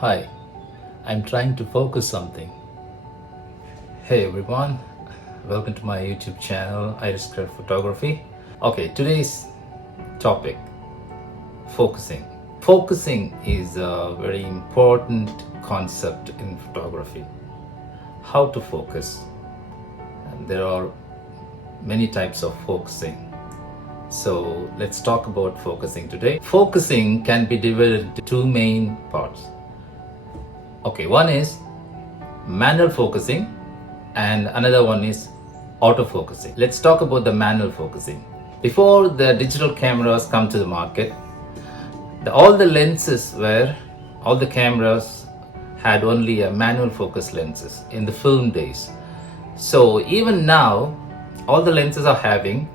Hi, I'm trying to focus something. Hey everyone, welcome to my YouTube channel, Iris Clear Photography. Okay, today's topic, focusing. Focusing is a very important concept in photography. How to focus. And there are many types of focusing. So let's talk about focusing today. Focusing can be divided into two main parts. Okay, one is manual focusing and another one is autofocusing. Let's talk about the manual focusing. Before the digital cameras come to the market, all the cameras had only a manual focus lenses in the film days. So even now, all the lenses are having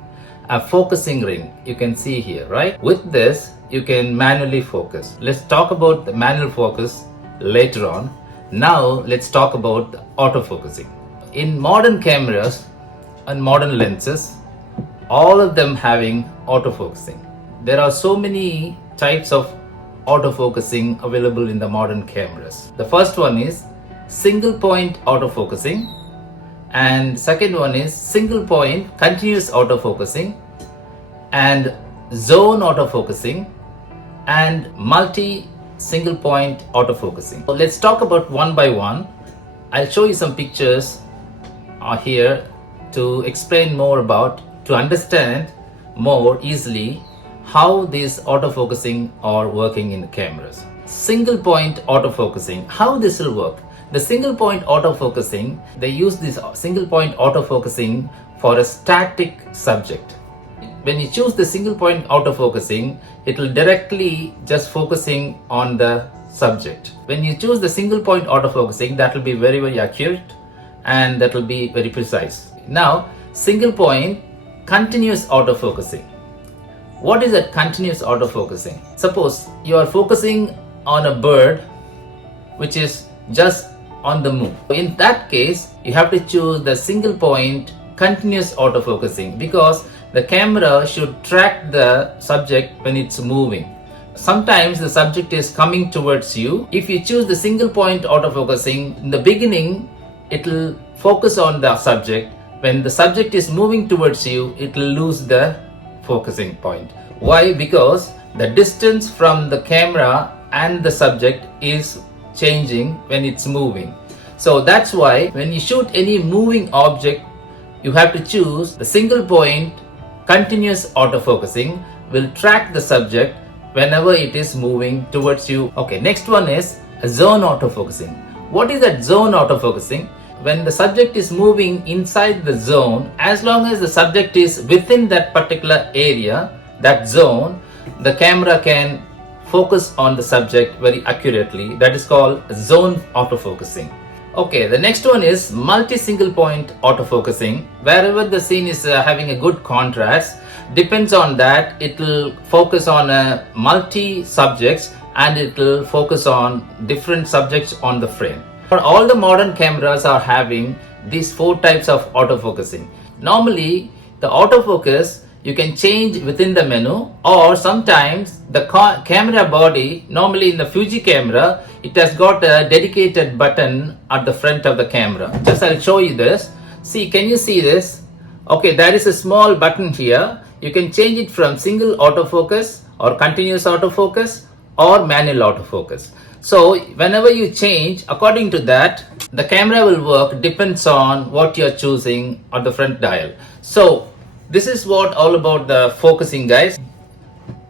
a focusing ring. You can see here, right? With this, you can manually focus. Let's talk about the manual focus later on. Now let's talk about the autofocusing. In modern cameras and modern lenses, all of them having autofocusing. There are so many types of autofocusing available in the modern cameras. The first one is single point autofocusing, and second one is single point continuous autofocusing, and zone autofocusing, and multi single point autofocusing. So let's talk about one by one. I'll show you some pictures here to explain more about, to understand more easily how these autofocusing are working in the cameras. Single point autofocusing, how this will work. The single point autofocusing, they use this single point autofocusing for a static subject. When you choose the single point autofocusing, it will directly just focusing on the subject. When you choose the single point autofocusing, that will be very, very accurate and that will be very precise. Now, single point continuous autofocusing. What is that continuous autofocusing? Suppose you are focusing on a bird which is just on the move. In that case, you have to choose the single point continuous autofocusing because the camera should track the subject when it's moving. Sometimes the subject is coming towards you. If you choose the single point autofocusing, in the beginning, it will focus on the subject. When the subject is moving towards you, it will lose the focusing point. Why? Because the distance from the camera and the subject is changing when it's moving. So that's why when you shoot any moving object, you have to choose the single point continuous autofocusing will track the subject whenever it is moving towards you. Okay, next one is zone autofocusing. What is that zone autofocusing? When the subject is moving inside the zone, as long as the subject is within that particular area, that zone, the camera can focus on the subject very accurately. That is called zone autofocusing. Okay, the next one is multi-single point autofocusing. Wherever the scene is having a good contrast, depends on that, it will focus on multi-subjects and it will focus on different subjects on the frame. All the modern cameras are having these four types of autofocusing. Normally, the autofocus you can change within the menu, or sometimes the camera body, normally in the Fuji camera, it has got a dedicated button at the front of the camera. Just I'll show you this. See, can you see this? Okay, there is a small button here. You can change it from single autofocus or continuous autofocus or manual autofocus. So whenever you change, according to that, the camera will work, depends on what you're choosing on the front dial. So this is what all about the focusing, guys.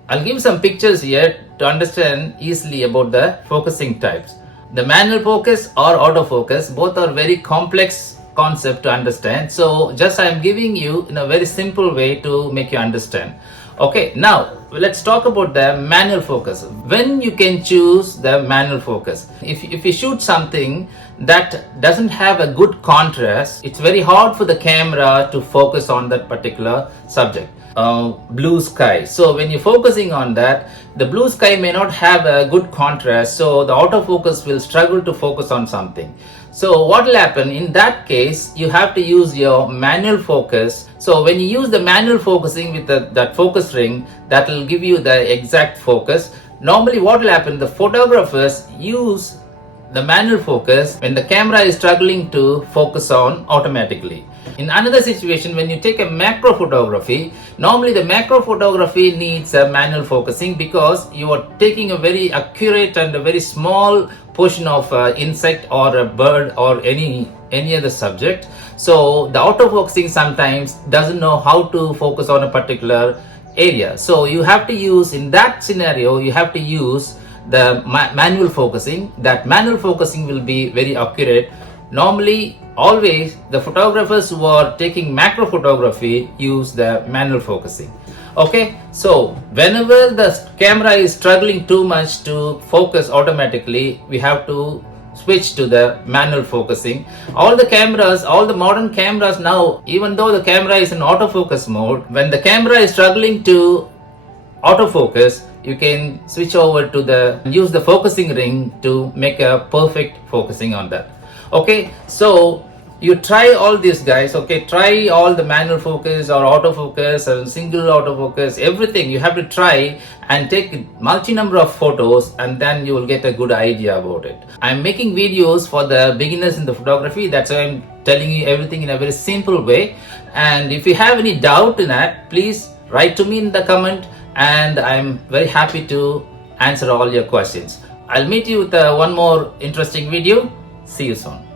I'll give some pictures here to understand easily about the focusing types. The manual focus or autofocus, both are very complex concept to understand. So just I'm giving you in a very simple way to make you understand. Okay, now let's talk about the manual focus. When you can choose the manual focus. If you shoot something that doesn't have a good contrast, it's very hard for the camera to focus on that particular subject. Blue sky. So when you're focusing on that, the blue sky may not have a good contrast, so the autofocus will struggle to focus on something. So what will happen in that case, you have to use your manual focus. So when you use the manual focusing with that focus ring, that will give you the exact focus. Normally what will happen, the photographers use the manual focus when the camera is struggling to focus on automatically. In another situation, when you take a macro photography, normally the macro photography needs a manual focusing because you are taking a very accurate and a very small portion of insect or a bird or any other subject. So the autofocusing sometimes doesn't know how to focus on a particular area. So you have to use, in that scenario, you have to use the manual focusing. That manual focusing will be very accurate. Normally, always the photographers who are taking macro photography use the manual focusing. Okay, so whenever the camera is struggling too much to focus automatically, we have to switch to the manual focusing. All the modern cameras now, even though the camera is in autofocus mode, when the camera is struggling to autofocus, you can switch over to use the focusing ring to make a perfect focusing on that. Okay, so you try all these guys. Okay, try all the manual focus or autofocus or single autofocus, everything you have to try and take multi number of photos, and then you will get a good idea about it. I'm making videos for the beginners in the photography. That's why I'm telling you everything in a very simple way. And if you have any doubt in that, please write to me in the comment, and I'm very happy to answer all your questions. I'll meet you with one more interesting video. See you soon.